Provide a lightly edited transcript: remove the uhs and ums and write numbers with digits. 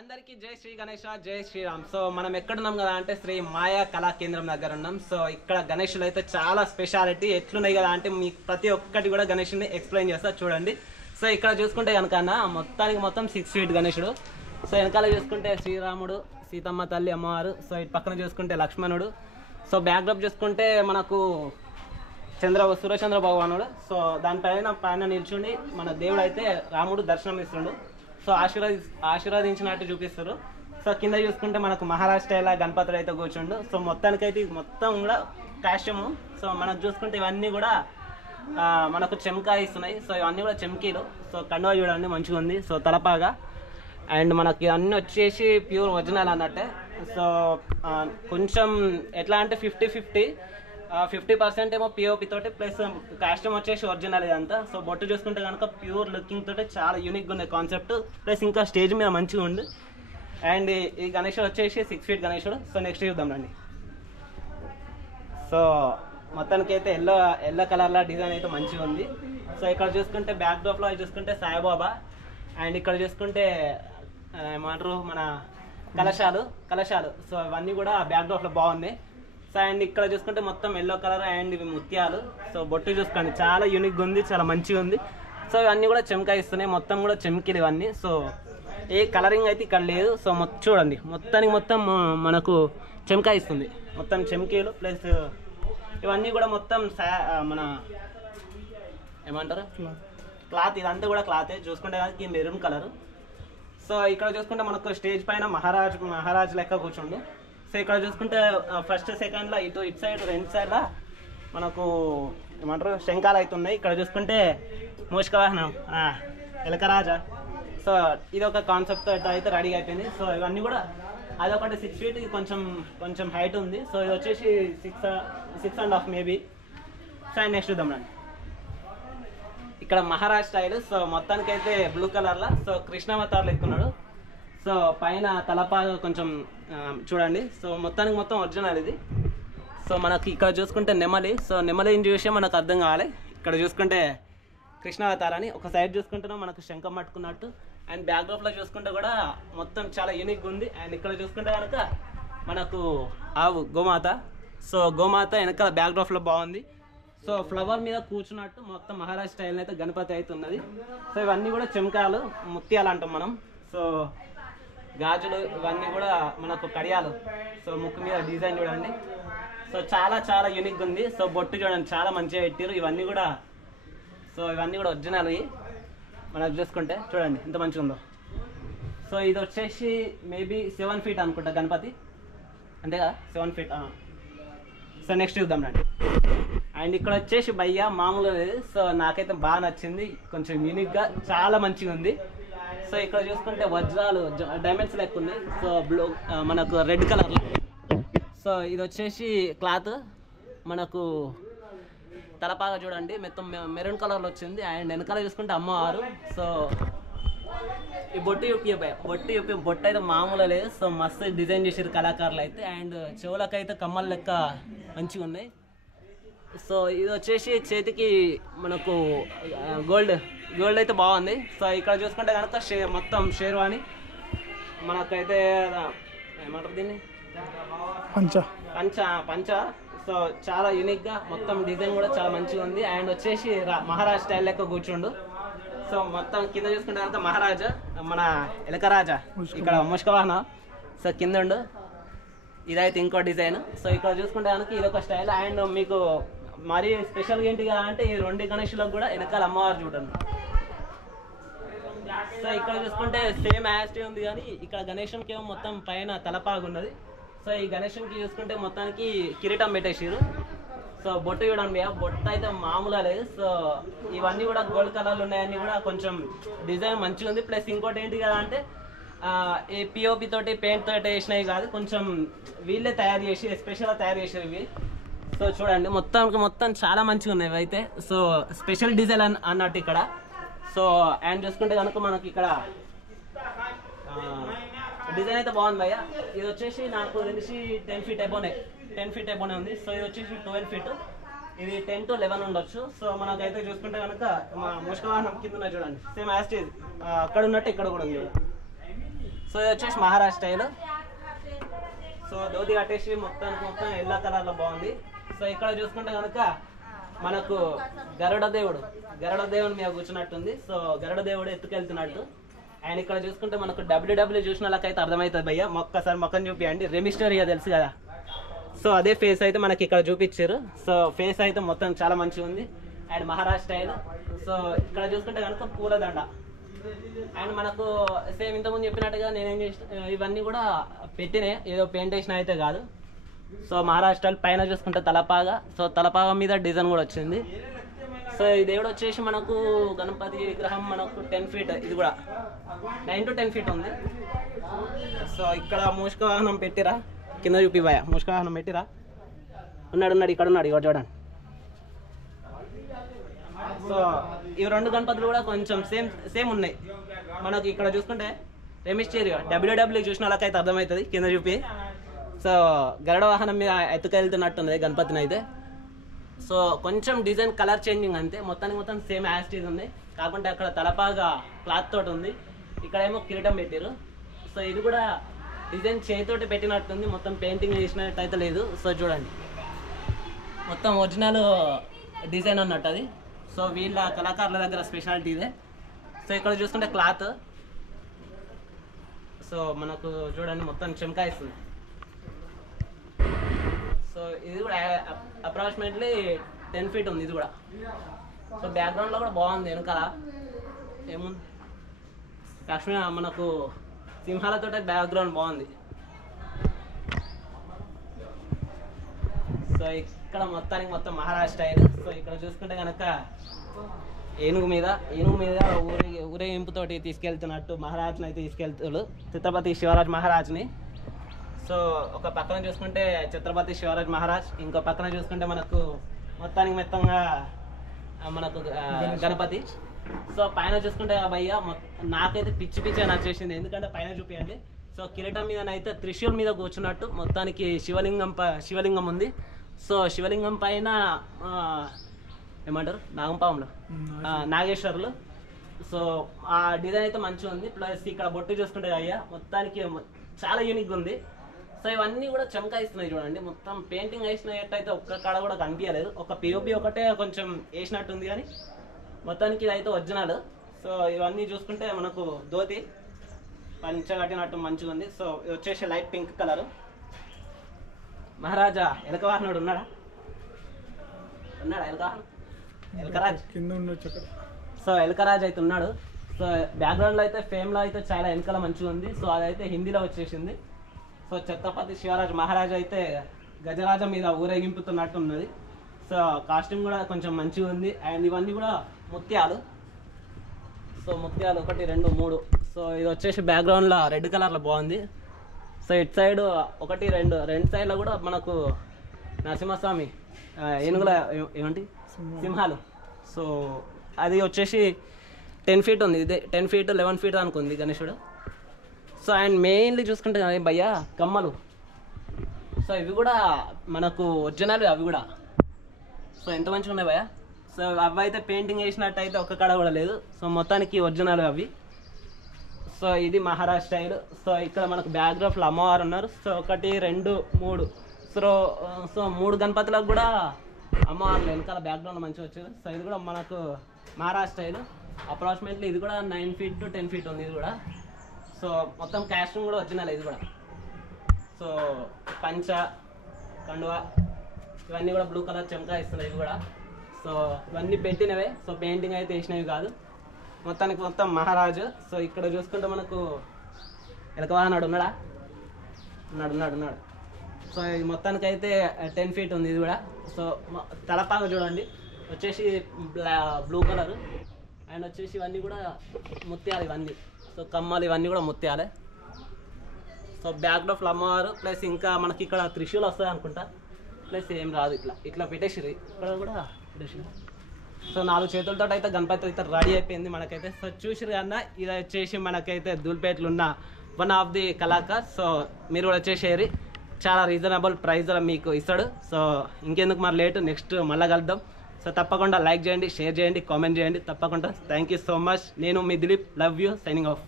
అందరికీ జై శ్రీ గణేష జై శ్రీరామ్. సో మనం ఎక్కడున్నాం కదా అంటే శ్రీ మాయా కళా కేంద్రం దగ్గర ఉన్నాం. సో ఇక్కడ గణేషులు అయితే చాలా స్పెషాలిటీ ఎట్లున్నాయి కదా అంటే మీకు ప్రతి ఒక్కటి కూడా గణేషుని ఎక్స్ప్లెయిన్ చేస్తా చూడండి. సో ఇక్కడ చూసుకుంటే కనుక మొత్తానికి మొత్తం 6 ఫీట్ గణేషుడు. సో వెనకాల చూసుకుంటే శ్రీరాముడు, సీతమ్మ తల్లి అమ్మవారు. సో ఇటు పక్కన చూసుకుంటే లక్ష్మణుడు. సో బ్యాక్డ్రాప్ చూసుకుంటే మనకు సూర్యచంద్ర భగవానుడు. సో పైన నిల్చుండి మన దేవుడు అయితే రాముడు దర్శనం ఇస్తుండు. సో ఆశీర్వదించినట్టు చూపిస్తారు. సో కింద చూసుకుంటే మనకు మహారాష్ట్ర ఇలా గణపతుడు అయితే కూర్చుండు. సో మొత్తానికైతే మొత్తం కూడా కాస్ట్యూము. సో మనకు చూసుకుంటే ఇవన్నీ కూడా మనకు చెమ్కా ఇస్తున్నాయి. సో ఇవన్నీ కూడా చెమ్కీలు. సో కండువా చూడండి మంచిగా ఉంది. సో తలపాగా అండ్ మనకి అన్నీ వచ్చేసి ప్యూర్ ఒరిజినల్ అన్నట్టే. సో కొంచెం ఎట్లా అంటే 50% ఏమో పిఓపి తోటి ప్లస్ కాస్ట్యూమ్ వచ్చేసి ఒరిజినల్ ఇదంతా. సో బొట్టు చూసుకుంటే కనుక ప్యూర్ లుకింగ్ తోటి చాలా యూనిక్గా ఉంది కాన్సెప్ట్. ప్లస్ ఇంకా స్టేజ్ మీద మంచిగా ఉంది. అండ్ ఈ గణేశుడు వచ్చేసి 6 ఫీట్ గణేశుడు. సో నెక్స్ట్ చూద్దాం రండి. సో మొత్తానికి అయితే ఎల్లో కలర్లో డిజైన్ అయితే మంచిగా ఉంది. సో ఇక్కడ చూసుకుంటే బ్యాక్ డ్రాప్లో చూసుకుంటే సాయిబాబా అండ్ ఇక్కడ చూసుకుంటే ఏమంటారు మన కలశాలు. సో ఇవన్నీ కూడా బ్యాక్ డ్రాప్లో బాగున్నాయి. సో అండ్ ఇక్కడ చూసుకుంటే మొత్తం ఎల్లో కలర్ అండ్ ఇవి ముత్యాలు. సో బొట్టు చూసుకోండి చాలా యూనిక్గా ఉంది, చాలా మంచిగా ఉంది. సో ఇవన్నీ కూడా చెమ్కా ఇస్తున్నాయి, మొత్తం కూడా చెమ్కీలు ఇవన్నీ. సో ఏ కలరింగ్ అయితే ఇక్కడ లేదు. సో చూడండి మొత్తానికి మొత్తం మనకు చెమ్కా ఇస్తుంది, మొత్తం చెమ్కీలు ప్లస్ ఇవన్నీ కూడా మొత్తం మన ఏమంటారు క్లాత్. ఇదంతా కూడా క్లాతే చూసుకుంటే కనుక మెరూన్ కలర్. సో ఇక్కడ చూసుకుంటే మనకు స్టేజ్ పైన మహారాజ్ లెక్క కూర్చుండు. సో ఇక్కడ చూసుకుంటే ఫస్ట్ సెకండ్లో ఇటు సైడ్ రెండు సైడ్ల మనకు ఏమంటారు శంఖాలు అవుతున్నాయి. ఇక్కడ చూసుకుంటే మూషిక వాహనం ఎలకరాజా. సో ఇది ఒక కాన్సెప్ట్ అయితే రెడీ అయిపోయింది. సో ఇవన్నీ కూడా అదొకటి 6 ఫీట్ కొంచెం హైట్ ఉంది. సో ఇది వచ్చేసి 6.5 మేబీ. సో అండ్ నెక్స్ట్ చూద్దాం రండి. ఇక్కడ మహారాజ్ స్టైల్. సో మొత్తానికైతే బ్లూ కలర్లో సో కృష్ణావతార్లు ఎక్కున్నాడు. సో పైన తలపాగా కొంచెం చూడండి. సో మొత్తానికి మొత్తం ఒరిజినల్ ఇది. సో మనకి ఇక్కడ చూసుకుంటే నెమలి. సో నెమలిని చూసే మనకు అర్థం కావాలి. ఇక్కడ చూసుకుంటే కృష్ణావతారాన్ని ఒక సైడ్ చూసుకుంటున్నాం మనకు శంఖం పట్టుకున్నట్టు. అండ్ బ్యాక్డ్రాప్లో చూసుకుంటే కూడా మొత్తం చాలా యూనిక్గా ఉంది. అండ్ ఇక్కడ చూసుకుంటే కనుక మనకు ఆవు గోమాత. సో గోమాత వెనకాల బ్యాక్డ్రాప్లో బాగుంది. సో ఫ్లవర్ మీద కూర్చున్నట్టు మొత్తం మహారాష్ట్ర స్టైల్ అయితే గణపతి అయితే ఉన్నది. సో ఇవన్నీ కూడా చెంకాలు ముత్యాలు అంటాం మనం. సో గాజులు ఇవన్నీ కూడా మనకు కడియాలు. సో ముక్కు మీద డిజైన్ చూడండి. సో చాలా యూనిక్గా ఉంది. సో బొట్టు చూడండి చాలా మంచిగా పెట్టారు. ఇవన్నీ కూడా ఒరిజినల్ మనకు చూసుకుంటే చూడండి ఎంత మంచిగా ఉందో. సో ఇది వచ్చేసి మేబీ 7 ఫీట్ అనుకుంటా గణపతి, అంతే కదా 7 ఫీట్. సో నెక్స్ట్ చూద్దాం రండి. అండ్ ఇక్కడ వచ్చేసి భయ్య మామూలుగా లేదు. సో నాకైతే బాగా నచ్చింది, కొంచెం యూనిక్గా చాలా మంచిగా ఉంది. సో ఇక్కడ చూసుకుంటే వజ్రాలు డైమండ్స్ లెక్క ఉన్నాయి. సో బ్లూ మనకు రెడ్ కలర్లో. సో ఇది వచ్చేసి క్లాత్ మనకు తలపాగా చూడండి మొత్తం మెరూన్ కలర్లో వచ్చింది. అండ్ వెనకాల చూసుకుంటే అమ్మవారు. సో ఈ బొట్టు బొట్టు అయితే మామూలుగా లేదు. సో మస్తు డిజైన్ చేసారు కళాకారులు అయితే. అండ్ చెవులకైతే కమ్మల లెక్క మంచిగా ఉన్నాయి. సో ఇది వచ్చేసి చేతికి మనకు గోల్డ్ అయితే బాగుంది. సో ఇక్కడ చూసుకుంటే కనుక మొత్తం షేర్వాణి మనకైతే ఏమంటారు దీన్ని పంచ. సో చాలా యూనిక్గా మొత్తం డిజైన్ కూడా చాలా మంచిగా ఉంది. అండ్ వచ్చేసి మహారాజ్ స్టైల్ లెక్క కూర్చుండు. సో మొత్తం కింద చూసుకుంటే కనుక మహారాజా మన ఎలకరాజా ఇక్కడ ముష్క వాహనం. సో కింద ఉండు ఇదైతే ఇంకో డిజైన్. సో ఇక్కడ చూసుకుంటే కనుక ఇదొక స్టైల్. అండ్ మీకు మరీ స్పెషల్గా ఏంటి కదా అంటే ఈ 2 గణేషులకు కూడా వెనకాల అమ్మవారు చూడండి. సో ఇక్కడ చూసుకుంటే సేమ్ యాస్టీ ఉంది, కానీ ఇక్కడ గణేషునికి ఏమో మొత్తం పైన తలపాగు ఉన్నది. సో ఈ గణేషునికి చూసుకుంటే మొత్తానికి కిరీటం పెట్టేసారు. సో బొట్టు చూడండి, బొట్టు అయితే మామూలుగా లేదు. సో ఇవన్నీ కూడా గోల్డ్ కలర్లు ఉన్నాయని కూడా కొంచెం డిజైన్ మంచిగా ఉంది. ప్లస్ ఇంకోటి ఏంటి కదా అంటే ఈ పిఓపి తోటి పెయింట్ తోటి వేసినవి కాదు, కొంచెం వీళ్ళే తయారు చేసి స్పెషల్గా తయారు చేసేవి ఇవి. సో చూడండి మొత్తం చాలా మంచిగా ఉన్నాయి అయితే. సో స్పెషల్ డిజైన్ అన్నట్టు ఇక్కడ. సో అండ్ చూసుకుంటే కనుక మనకి ఇక్కడ డిజైన్ అయితే బాగుంది భయ్య. ఇది వచ్చేసి నాకు తెలిసి 10 ఫీట్ అబోనే ఉంది. సో ఇది వచ్చేసి 12 ఫీట్, ఇది 10 to 11 ఉండొచ్చు. సో మనకైతే చూసుకుంటే కనుక మా ముష్క వాహనం కింద ఉన్నాయి చూడండి, సేమ్ యాస్టేజ్ అక్కడ ఉన్నట్టు ఇక్కడ కూడా ఉంది. సో ఇది వచ్చేసి మహారాష్ట్ర స్టైల్. సో ధోతి కట్టేసి మొత్తం ఎల్లో కలర్లో బాగుంది. సో ఇక్కడ చూసుకుంటే కనుక మనకు గరుడ దేవుడు మీద కూర్చున్నట్టుంది. సో గరుడ దేవుడు ఎత్తుకెళ్తున్నట్టు. అండ్ ఇక్కడ చూసుకుంటే మనకు డబ్ల్యూడబ్ల్యూ చూసిన వాళ్ళకైతే అర్థమవుతుంది భయ్య. ఒక్కసారి మొక్కని చూపియండి. రెమిస్టోరియా తెలుసు కదా, సో అదే ఫేస్ అయితే మనకి ఇక్కడ చూపించారు. సో ఫేస్ అయితే మొత్తం చాలా మంచిగా ఉంది. And Maharashtra style. సో ఇక్కడ చూసుకుంటే కనుక పూలదండ. అండ్ మనకు సేమ్ ఇంతకుముందు చెప్పినట్టుగా నేనేం చేసిన ఇవన్నీ కూడా పెట్టినే, ఏదో పెయింట్ వేసిన అయితే కాదు. సో మహారాష్ట్ర పైన చూసుకుంటే తలపాగా. సో తలపాగా మీద డిజైన్ కూడా వచ్చింది. సో ఈ దేవుడు వచ్చేసి మనకు గణపతి విగ్రహం మనకు 10 feet, ఇది కూడా 9 to 10 feet ఉంది. సో ఇక్కడ మూషిక వాహనం పెట్టిరా, కింద చూపివా మూషిక వాహనం పెట్టిరా. ఉన్నాడు ఇక్కడ ఉన్నాడు, ఇక్కడ చూడండి. సో ఈ 2 గణపతులు కూడా కొంచెం సేమ్ ఉన్నాయి. మనకి ఇక్కడ చూసుకుంటే రెమిస్టేరియా డబ్ల్యూడబ్ల్యూ చూసిన వాళ్ళకైతే అర్థమవుతుంది, కింద చూపి. సో గరుడ వాహనం మీద ఎత్తుకెళ్తున్నట్టున్నది గణపతిని అయితే. సో కొంచెం డిజైన్ కలర్ చేంజింగ్ అంతే, మొత్తం సేమ్ యాస్టీజ్ ఉంది. కాకుంటే అక్కడ తలపాగా క్లాత్ తోటి ఉంది, ఇక్కడేమో కిరీటం పెట్టారు. సో ఇది కూడా డిజైన్ చేతితోటి పెట్టినట్టుంది, మొత్తం పెయింటింగ్ చేసినట్టు అయితే లేదు. సో చూడండి మొత్తం ఒరిజినల్ డిజైన్ అన్నట్టు అది. సో వీళ్ళ కళాకారుల దగ్గర స్పెషాలిటీ ఇదే. సో ఇక్కడ చూస్తుంటే క్లాత్, సో మనకు చూడండి మొత్తం చెమకాయిస్తుంది. సో ఇది కూడా అప్రాక్సిమేట్లీ 10 feet ఉంది ఇది కూడా. సో బ్యాక్గ్రౌండ్లో కూడా బాగుంది, వెనకాల ఏముంది లక్ష్మీ మనకు సింహాలతో బ్యాక్గ్రౌండ్ బాగుంది. సో ఇక్కడ మొత్తం మహారాష్ట్ర స్టైల్. సో ఇక్కడ చూసుకుంటే కనుక ఏనుగు మీద ఊరేగింపుతోటి తీసుకెళ్తున్నట్టు మహారాజుని అయితే తీసుకెళ్తాడు, ఛత్రపతి శివరాజ్ మహారాజ్ని. సో ఒక పక్కన చూసుకుంటే ఛత్రపతి శివరాజ్ మహారాజ్, ఇంకో పక్కన చూసుకుంటే మనకు మొత్తంగా మనకు గణపతి. సో పైన చూసుకుంటే భయ్య నాకైతే పిచ్చి నచ్చేసింది, ఎందుకంటే పైన చూపించండి. సో కిరీటం మీదనైతే త్రిశూల్ మీద కూర్చున్నట్టు మొత్తానికి శివలింగం ఉంది. సో శివలింగం పైన ఏమంటారు నాగంపాములు, నాగేశ్వరులు. సో ఆ డిజైన్ అయితే మంచిగా ఉంది. ప్లస్ ఇక్కడ బొట్టు చూసుకుంటే అయ్యా మొత్తానికి చాలా యూనిక్గా ఉంది. సో ఇవన్నీ కూడా చమకాయిస్తున్నాయి చూడండి, మొత్తం పెయింటింగ్ వేసినట్టయితే ఒక్క కాడ కూడా కనిపించలేదు. ఒక పిఓపి ఒకటే కొంచెం వేసినట్టుంది, కానీ మొత్తానికి ఇదైతే ఒరిజినల్. సో ఇవన్నీ చూసుకుంటే మనకు ధోతి పంచ కట్టినట్టు మంచిగా ఉంది. సో ఇది వచ్చేసి లైట్ పింక్ కలర్. మహారాజా ఎలకవాహనుడు ఉన్నాడా ఎలకరాజ్ కింద ఉండొచ్చు. సో ఎలకరాజ్ అయితే ఉన్నాడు. సో బ్యాక్గ్రౌండ్లో అయితే ఫేమ్లో అయితే చాలా వెనకాల మంచిగా ఉంది. సో అదైతే హిందీలో వచ్చేసింది. సో ఛత్రపతి శివరాజ్ మహారాజ్ అయితే గజరాజ మీద ఊరేగింపుతున్నట్టు ఉన్నది. సో కాస్ట్యూమ్ కూడా కొంచెం మంచిగా ఉంది. అండ్ ఇవన్నీ కూడా ముత్యాలు. సో ముత్యాలు 1 2 3. సో ఇది వచ్చేసి బ్యాక్గ్రౌండ్లో రెడ్ కలర్లో బాగుంది. సో ఇటు సైడ్ 1 2 రెండు సైడ్లో కూడా మనకు నరసింహస్వామి ఏనుగుల ఏమంటి సింహాలు. సో అది వచ్చేసి 10 feet ఉంది, ఇదే 10 feet 11 feet అనుకుంది గణేశుడు. సో అండ్ మెయిన్లీ చూసుకుంటే భయ్య కమ్మలు. సో ఇవి కూడా మనకు ఒరిజినల్, అవి కూడా సో ఎంత మంచిగా ఉన్నాయి భయ్య. సో అవి అయితే పెయింటింగ్ వేసినట్టు అయితే ఒక్క కాడ కూడా లేదు. సో మొత్తానికి ఒరిజినల్ అవి. సో ఇది మహారాష్ట్ర స్టైల్. సో ఇక్కడ మనకు బ్యాక్గ్రౌండ్లో అమ్మవారు ఉన్నారు. సో 1 2 3. సో 3 గణపతులకు కూడా అమ్మవారు వెనకాల బ్యాక్గ్రౌండ్ మంచిగా వచ్చేది. సో ఇది కూడా మనకు మహారాష్ట్ర స్టైల్. అప్రాక్సిమేట్లీ ఇది కూడా 9 feet to 10 feet ఉంది ఇది కూడా. సో మొత్తం కాస్ట్యూమ్ కూడా ఒరిజినల్ ఇది కూడా. సో పంచ కండువా ఇవన్నీ కూడా బ్లూ కలర్ చెమకా ఇస్తున్నాయి ఇవి కూడా. సో ఇవన్నీ పెట్టినవే, సో పెయింటింగ్ అయితే వేసినవి కాదు. మొత్తం మహారాజు. సో ఇక్కడ చూసుకుంటే మనకు ఎలకవాహనుడు ఉన్నాడు. సో ఇది మొత్తానికి అయితే 10 feet ఉంది ఇది కూడా. సో తలపాగ చూడండి వచ్చేసి బ్లూ కలర్. అండ్ వచ్చేసి ఇవన్నీ కూడా ముత్యాలు ఇవన్నీ. సో కమ్మలు ఇవన్నీ కూడా ముత్యాలే. సో బ్యాక్డ్రాప్ అమ్మవారు ప్లస్ ఇంకా మనకి ఇక్కడ త్రిశూల్ వస్తుంది అనుకుంటా, ప్లస్ ఏం రాదు, ఇట్లా పెట్టేసిరి ఇక్కడ కూడా పెట్టేసిరి. సో 4 చేతులతో అయితే గణపతి అయితే రెడీ అయిపోయింది మనకైతే. సో చూసిరు కన్నా ఇది వచ్చేసి మనకైతే ధూల్పేటలో ఉన్న one of the Kalakar. So మీరు కూడా వచ్చేసేరి, చాలా రీజనబుల్ ప్రైస్లో మీకు ఇస్తాడు. సో ఇంకెందుకు మరి లేటు, నెక్స్ట్ మళ్ళీ కలుద్దాం. సో తప్పకుండా లైక్ చేయండి, షేర్ చేయండి, కామెంట్ చేయండి తప్పకుండా. Thank you so much. నేను మీ Dilip, love you, signing of.